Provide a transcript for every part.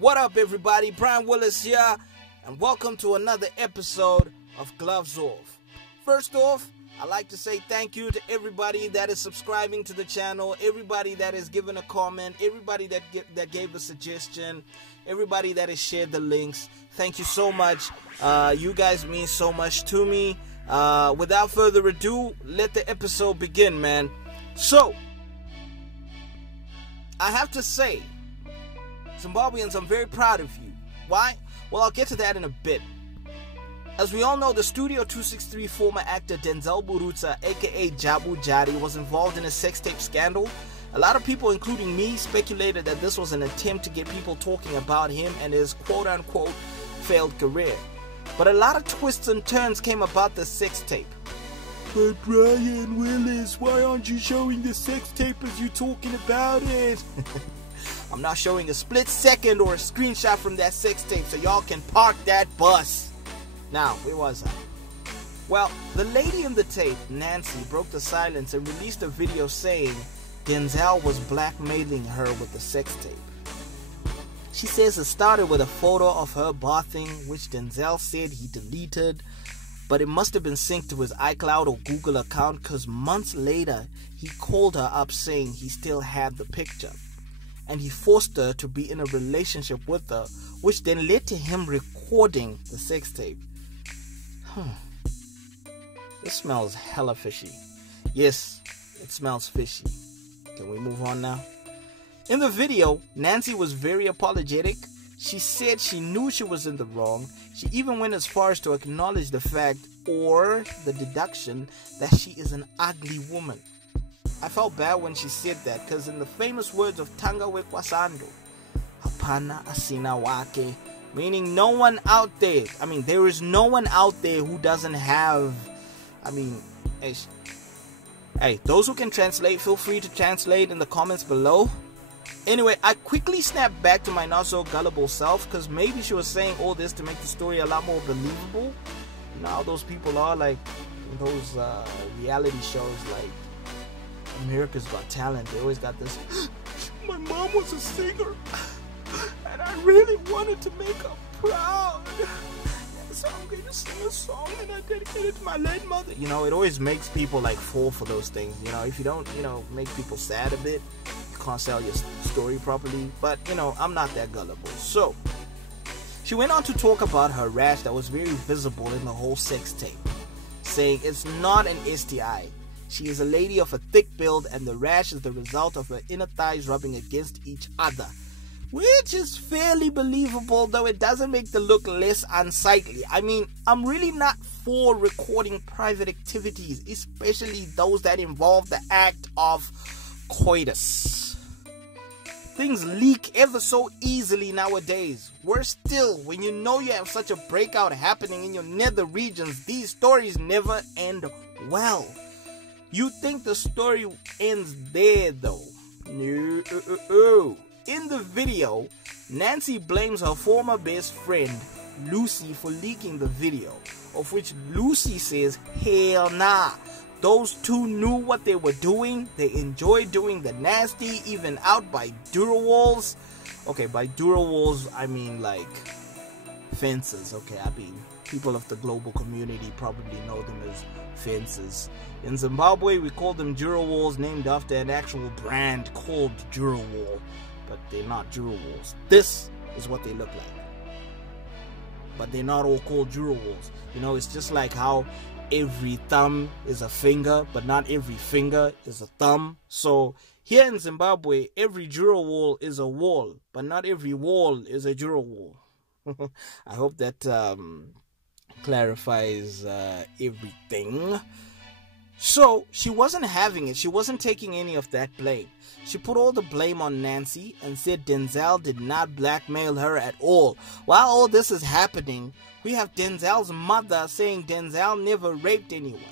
What up, everybody? Brian Willis here, and welcome to another episode of Gloves Off. First off, I'd like to say thank you to everybody that is subscribing to the channel, everybody that has given a comment, everybody that gave a suggestion, everybody that has shared the links. Thank you so much. You guys mean so much to me. Without further ado, let the episode begin, man. So, I have to say, Zimbabweans, I'm very proud of you. Why? Well, I'll get to that in a bit. As we all know, the Studio 263 former actor Denzel Burutsa, aka Jabu Jari, was involved in a sex tape scandal. A lot of people, including me, speculated that this was an attempt to get people talking about him and his quote-unquote failed career. But a lot of twists and turns came about the sex tape. But Brian Willis, why aren't you showing the sex tape as you talking about it? I'm not showing a split second or a screenshot from that sex tape, so y'all can park that bus. Now, where was I? Well, the lady in the tape, Nancy, broke the silence and released a video saying Denzel was blackmailing her with the sex tape. She says it started with a photo of her bathing, which Denzel said he deleted, but it must have been synced to his iCloud or Google account, because months later, he called her up saying he still had the picture. And he forced her to be in a relationship with her, which then led to him recording the sex tape. This smells hella fishy. Yes, it smells fishy. Can we move on now? In the video, Nancy was very apologetic. She said she knew she was in the wrong. She even went as far as to acknowledge the fact, or the deduction, that she is an ugly woman. I felt bad when she said that, because in the famous words of Tanga Wekwasando, Hapana Asina Wake, meaning no one out there, there is no one out there who doesn't have, hey, those who can translate, feel free to translate in the comments below. Anyway, I quickly snapped back to my not so gullible self, because maybe she was saying all this to make the story a lot more believable. Now those people are like in those reality shows like America's Got Talent. They always got this, my mom was a singer and I really wanted to make her proud, so I'm going to sing a song and I dedicate it to my late mother. You know, it always makes people like fall for those things. You know, if you don't, make people sad a bit, you can't sell your story properly. But, I'm not that gullible. So, she went on to talk about her rash that was very visible in the whole sex tape, saying it's not an STI. She is a lady of a thick build and the rash is the result of her inner thighs rubbing against each other. Which is fairly believable, though it doesn't make the look less unsightly. I'm really not for recording private activities, especially those that involve the act of coitus. Things leak ever so easily nowadays. Worse still, when you know you have such a breakout happening in your nether regions, these stories never end well. You think the story ends there though? No. In the video, Nancy blames her former best friend, Lucy, for leaking the video, of which Lucy says, hell nah. Those two knew what they were doing. They enjoyed doing the nasty, even out by Durawalls. Okay, by Durawalls, I mean like fences. Okay, people of the global community probably know them as fences. In Zimbabwe, we call them Durawalls, named after an actual brand called Durawall. But they're not Durawalls. This is what they look like. But they're not all called Durawalls. It's just like how every thumb is a finger, but not every finger is a thumb. So here in Zimbabwe, every Durawall is a wall, but not every wall is a Durawall. I hope that clarifies everything. So, she wasn't having it. She wasn't taking any of that blame. She put all the blame on Nancy and said Denzel did not blackmail her at all. While all this is happening, we have Denzel's mother saying Denzel never raped anyone.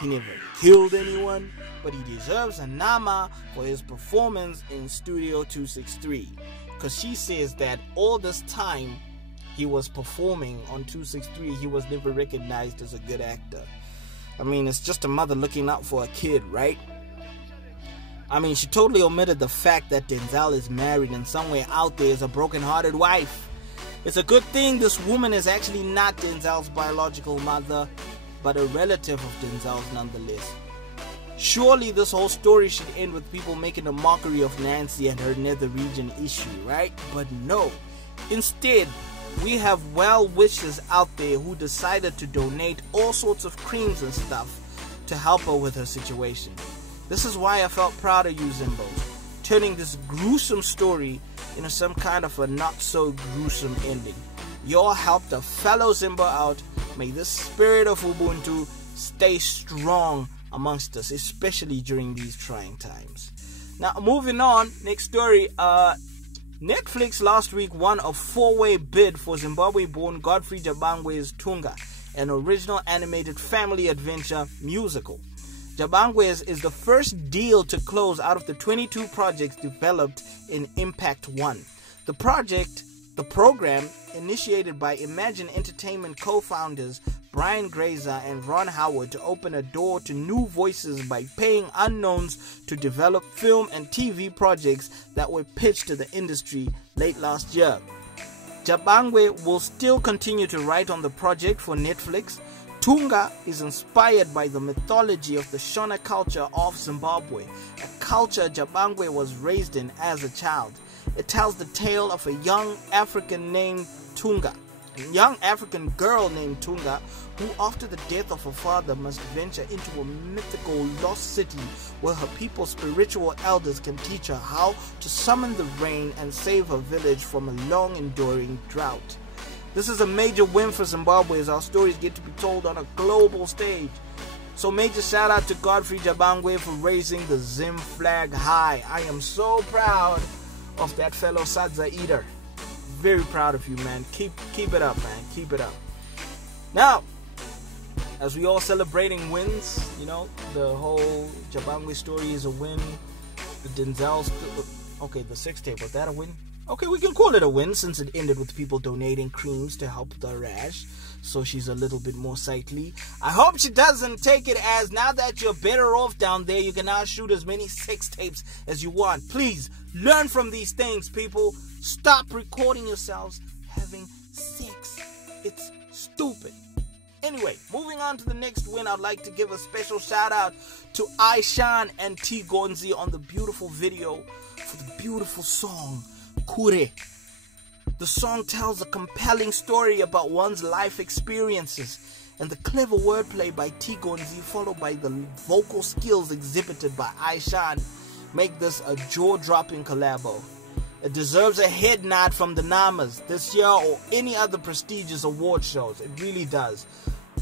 He never killed anyone, but he deserves a nama for his performance in Studio 263. Because she says that all this time he was performing on 263, he was never recognized as a good actor. It's just a mother looking out for a kid, right? I mean, she totally omitted the fact that Denzel is married and somewhere out there is a broken-hearted wife. It's a good thing this woman is actually not Denzel's biological mother, but a relative of Denzel's nonetheless. Surely this whole story should end with people making a mockery of Nancy and her nether region issue, right? But no. Instead, we have well-wishers out there who decided to donate all sorts of creams and stuff to help her with her situation. This is why I felt proud of you, Zimbo, turning this gruesome story into some kind of a not-so-gruesome ending. Y'all helped a fellow Zimbo out. May the spirit of Ubuntu stay strong amongst us, especially during these trying times. Now, moving on, next story. Netflix last week won a 4-way bid for Zimbabwe-born Godwin Jabangwe's Tunga, an original animated family adventure musical. Jabangwe's is the first deal to close out of the 22 projects developed in Impact 1. The program, initiated by Imagine Entertainment co-founders Brian Grazer and Ron Howard, to open a door to new voices by paying unknowns to develop film and TV projects that were pitched to the industry late last year. Jabangwe will still continue to write on the project for Netflix. Tunga is inspired by the mythology of the Shona culture of Zimbabwe, a culture Jabangwe was raised in as a child. It tells the tale of a young African girl named Tunga, who after the death of her father must venture into a mythical lost city where her people's spiritual elders can teach her how to summon the rain and save her village from a long enduring drought. This is a major win for Zimbabwe as our stories get to be told on a global stage. So major shout out to Godwin Jabangwe for raising the Zim flag high. I am so proud of that fellow Sadza eater. Very proud of you, man. Keep it up, man. Keep it up. Now, as we all celebrating wins, you know, the whole Jabangwe story is a win. The Denzel, okay, the sex tape, was that a win? Okay, we can call it a win since it ended with people donating creams to help the rash, so she's a little bit more sightly. I hope she doesn't take it as, now that you're better off down there, you can now shoot as many sex tapes as you want. Please, learn from these things, people. Stop recording yourselves having sex. It's stupid. Anyway, moving on to the next win, I'd like to give a special shout out to Ishan and Ti-Gonzi on the beautiful video for the beautiful song Kure. The song tells a compelling story about one's life experiences, and the clever wordplay by Ti-Gonzi followed by the vocal skills exhibited by Ishan make this a jaw-dropping collabo. It deserves a head nod from the Namas this year or any other prestigious award shows. It really does.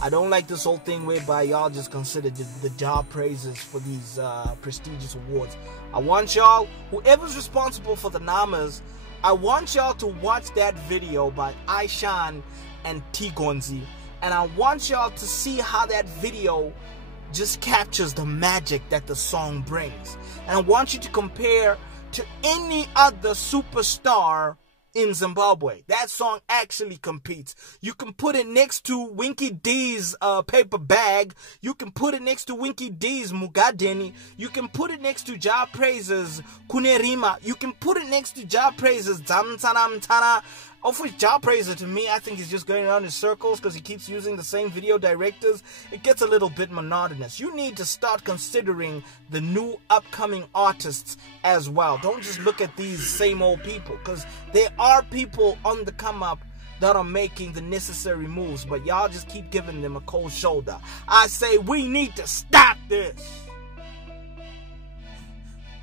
I don't like this whole thing whereby y'all just consider the job praises for these prestigious awards. I want y'all, whoever's responsible for the Namas, I want y'all to watch that video by Ishan and Ti-Gonzi, and I want y'all to see how that video just captures the magic that the song brings. And I want you to compare to any other superstar in Zimbabwe. That song actually competes. You can put it next to Winky D's Paper Bag. You can put it next to Winky D's Mugadeni. You can put it next to Ja Praise's Kunerima. You can put it next to Ja Praise's Zamtana Mtana. Of which Ja Praiser, to me, I think he's just going around in circles because he keeps using the same video directors. It gets a little bit monotonous. You need to start considering the new upcoming artists as well. Don't just look at these same old people, because there are people on the come up that are making the necessary moves, but y'all just keep giving them a cold shoulder. I say we need to stop this.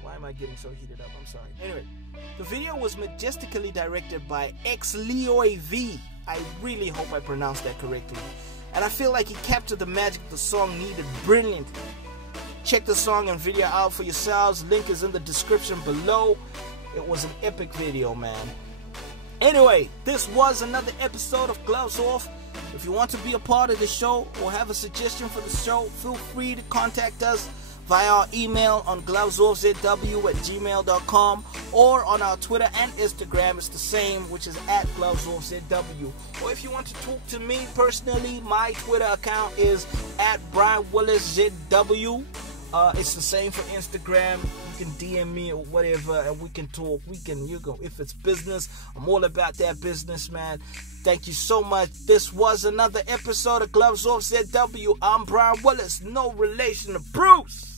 Why am I getting so heated up? I'm sorry. Anyway. The video was majestically directed by Leoy V. I really hope I pronounced that correctly. And I feel like he captured the magic the song needed brilliantly. Check the song and video out for yourselves. Link is in the description below. It was an epic video, man. Anyway, this was another episode of Gloves Off. If you want to be a part of the show or have a suggestion for the show, feel free to contact us via our email on glovesoffzw@gmail.com, or on our Twitter and Instagram. It's the same, which is @glovesoffzw. Or if you want to talk to me personally, my Twitter account is @BrianWillisZW. It's the same for Instagram. You can DM me or whatever, and we can talk. If it's business, I'm all about that business, man. Thank you so much. This was another episode of Gloves Off ZW. I'm Brian Willis, no relation to Bruce.